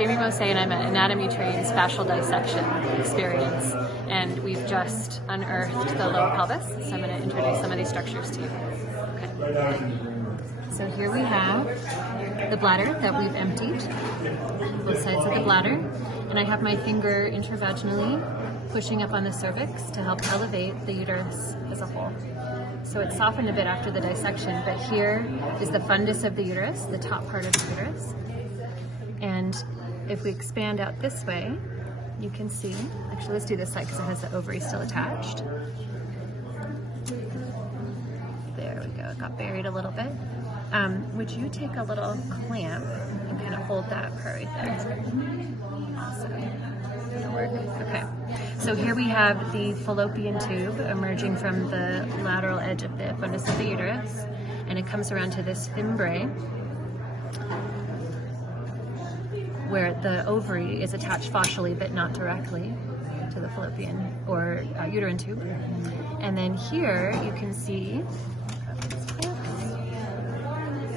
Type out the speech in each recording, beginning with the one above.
Jamie Mose and I'm at Anatomy Train's Fascial Dissection experience, and we've just unearthed the lower pelvis, so I'm going to introduce some of these structures to you. Okay. So here we have the bladder that we've emptied, both sides of the bladder, and I have my finger intravaginally pushing up on the cervix to help elevate the uterus as a whole. So it's softened a bit after the dissection, but here is the fundus of the uterus, the top part of the uterus. And if we expand out this way, you can see, actually let's do this side because it has the ovary still attached. There we go, it got buried a little bit. Would you take a little clamp and kind of hold that part right there? Awesome. That'll work. Okay. So here we have the fallopian tube emerging from the lateral edge of the fundus of the uterus, and it comes around to this fimbriae, where the ovary is attached fascially but not directly to the fallopian or uterine tube. And then here you can see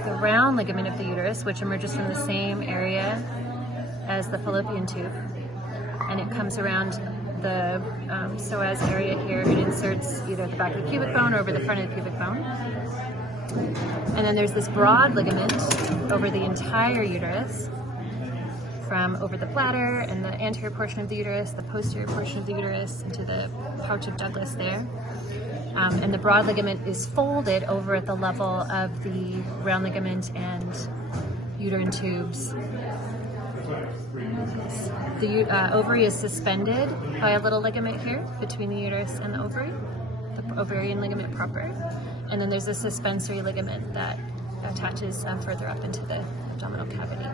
the round ligament of the uterus, which emerges from the same area as the fallopian tube, and it comes around the psoas area here. It inserts either the back of the pubic bone or over the front of the pubic bone. And then there's this broad ligament over the entire uterus, from over the bladder and the anterior portion of the uterus, the posterior portion of the uterus, into the pouch of Douglas there. And the broad ligament is folded over at the level of the round ligament and uterine tubes. The ovary is suspended by a little ligament here between the uterus and the ovary, the ovarian ligament proper. And then there's a suspensory ligament that attaches further up into the abdominal cavity.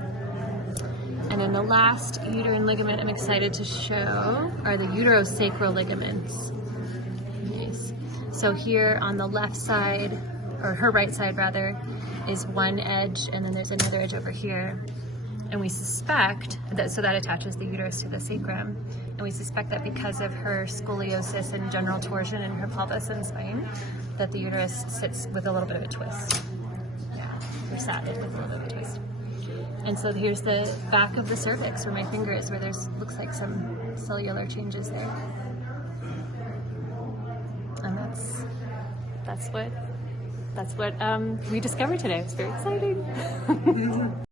And then the last uterine ligament I'm excited to show are the uterosacral ligaments. Nice. So here on the left side, or her right side rather, is one edge, and then there's another edge over here. And we suspect that, so that attaches the uterus to the sacrum, and we suspect that because of her scoliosis and general torsion in her pelvis and spine, that the uterus sits with a little bit of a twist. Yeah, or sat with a little bit of a twist. And so here's the back of the cervix where my finger is, where there's looks like some cellular changes there. And that's what we discovered today. It's very exciting.